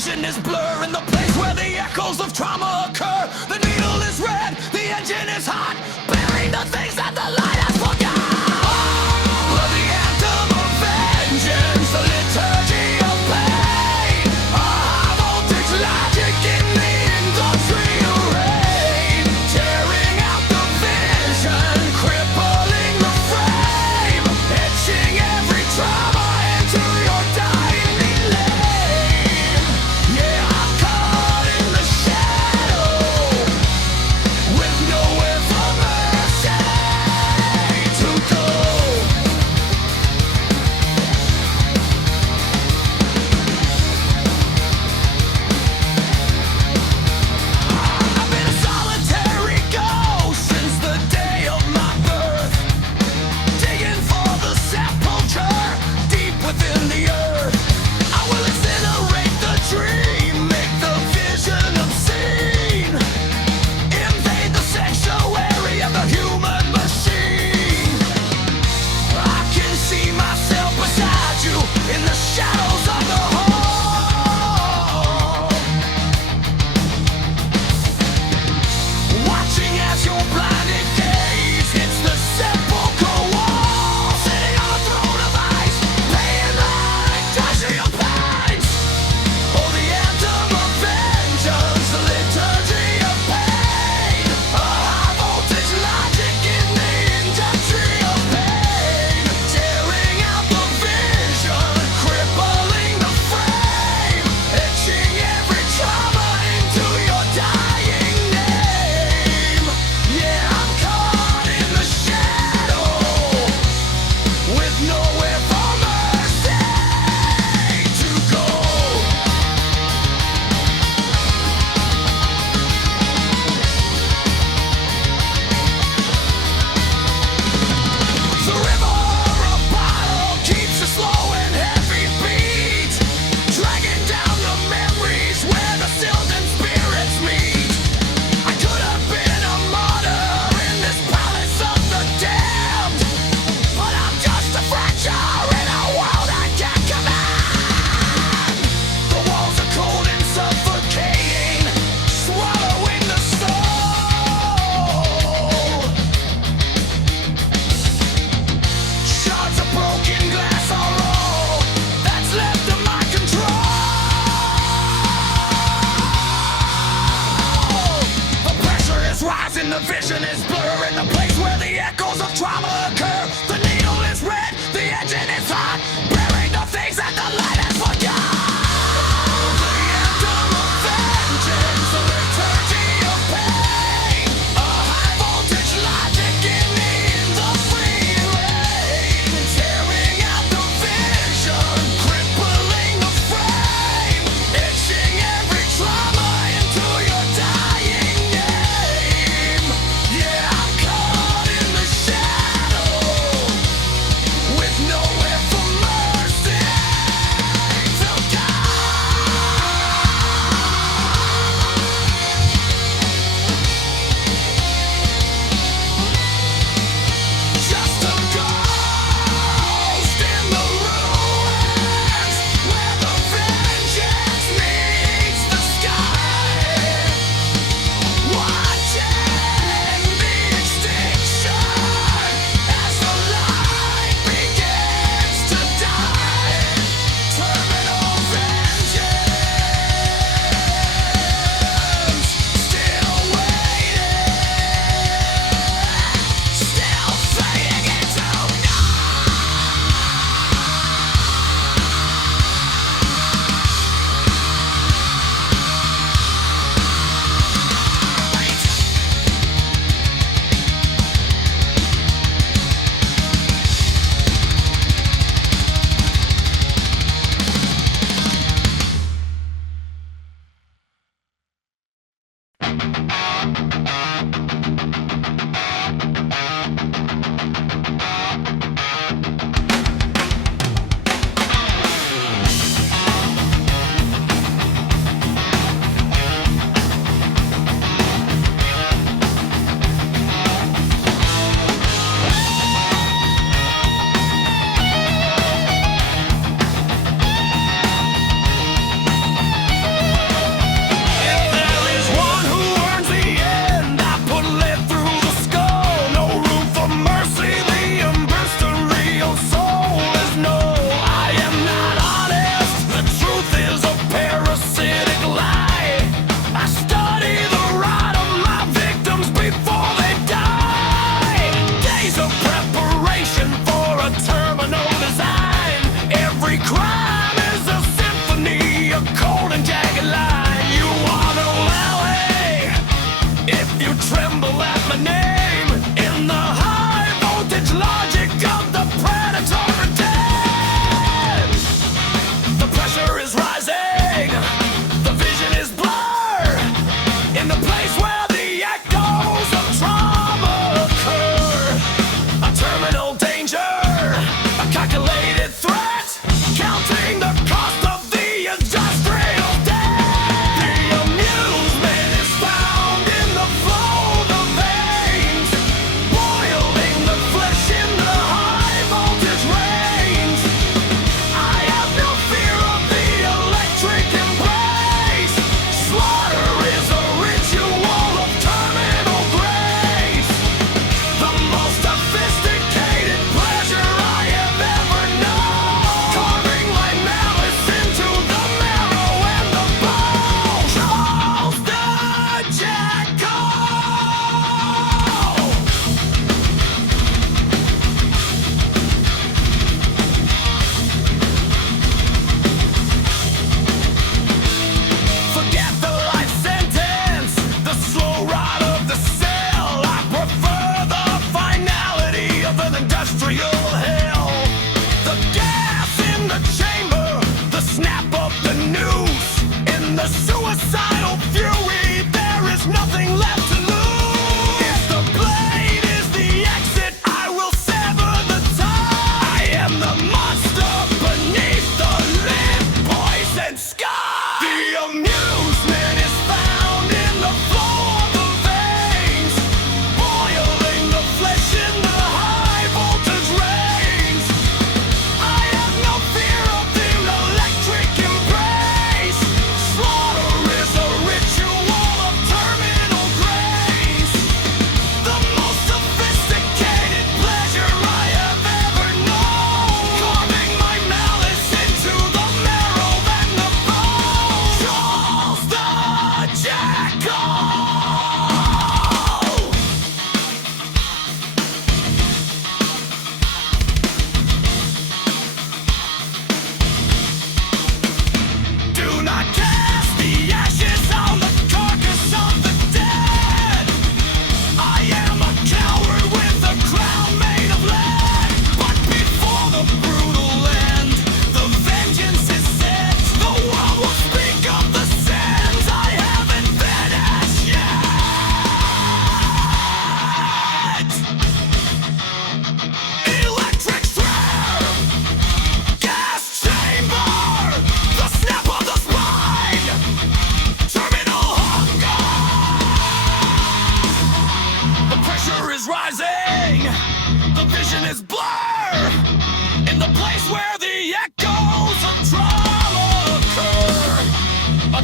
vision is blur in the place where the echoes of trauma occur. The needle is red, the engine is hot, burying the things that the light has forgot. Blood, the anthem of vengeance, the liturgy of pain. A high voltage logic in the industrial rain, tearing out the vision, crippling the frame, etching every trauma into your dying lane. Yeah, I'm caught in the shadow, with nowhere for mercy to go. I've been a solitary ghost since the day of my birth, digging for the sepulcher deep within the earth. I will incinerate the dream, make the vision obscene, invade the sanctuary of the human machine. I can see myself beside you in the shadows of the hall, watching as your blinded gaze hits the sepulchre wall, sitting on a throne of ice, paying light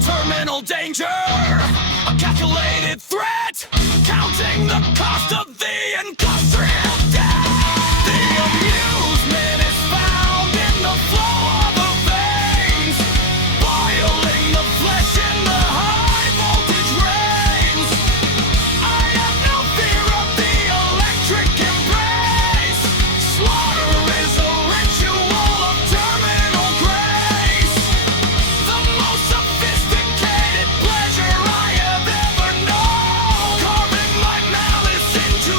terminal danger, a calculated threat, counting the cost of the industrial death. The amusement is found in the flow of the veins, boiling the flesh in the high voltage rains. I have no fear of the electric embrace. Slaughter is a ritual of terminal grace, the most sophisticated pleasure I have ever known, carving my malice into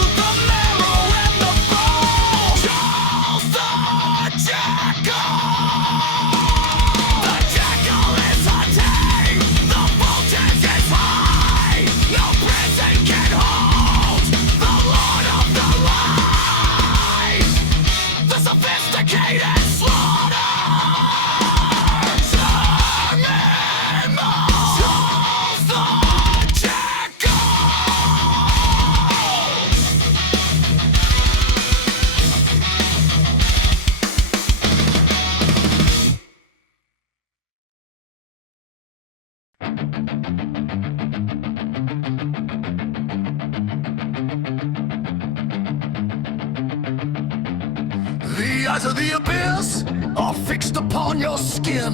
The eyes of the abyss are fixed upon your skin.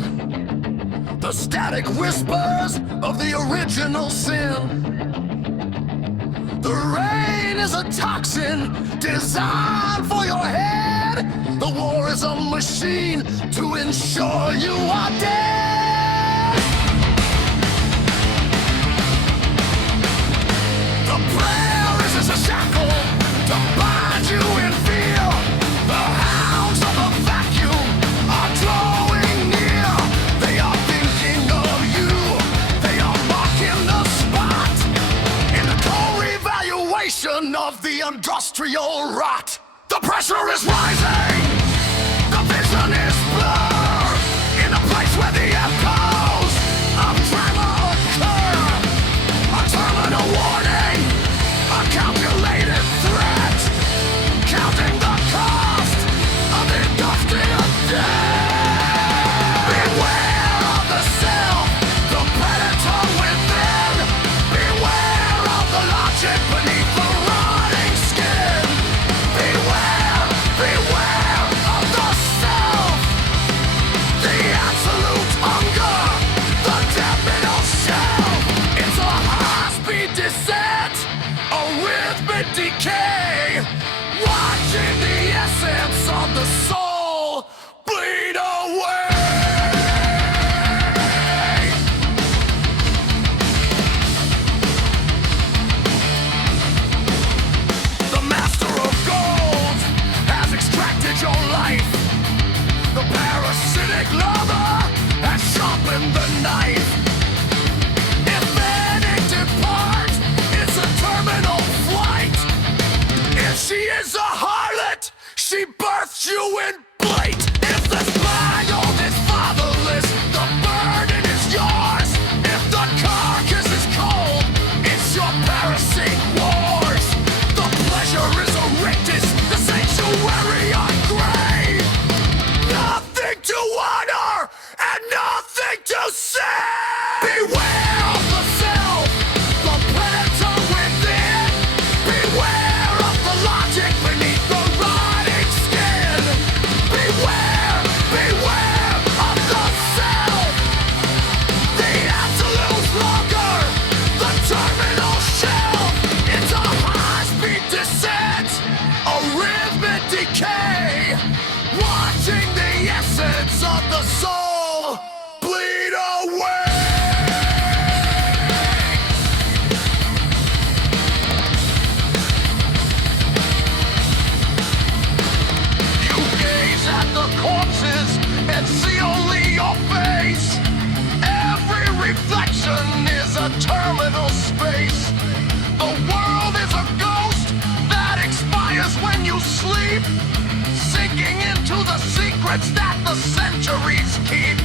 The static whispers of the original sin. The rain is a toxin designed for your head. The war is a machine to ensure you are dead. The prayer is a shackle to bind you in fear. The hounds of the vacuum are drawing near. They are thinking of you. They are marking the spot in the cold revaluation of the industrial rot. The pressure is rising. The vision is blurred in the place where the echoes of drama occur. A terminal warning, a calculated threat, counting the cost of industrial death. Beware of the self, the predator within. Beware of the logic beneath the rotting skin. Beware, beware of the self, the absolute hunger, the terminal shelf. It's a high-speed descent, a rhythmic decay, watching the essence of the soul bleed away. The master of gold has extracted your life. The parasitic lover has sharpened the knife. If any depart, it's a terminal flight. If she is a harlot, she births you in blight. If the child is fatherless, the burden is yours. If the carcass is cold, it's your parasite wars. The pleasure is a rictus, the sanctuary on grave. Nothing to honor and nothing to say. Beware of the self, the predator within. Beware of the logic beneath the rotting skin. Beware, beware of the self, the absolute hunger, the terminal shelf. It's a high-speed descent, a rhythmic decay, watching the essence of the soul bleed away. You gaze at the corpses and see only your face. Every reflection is a terminal space. The world is a ghost that expires when you sleep, sinking into the secrets that the centuries keep.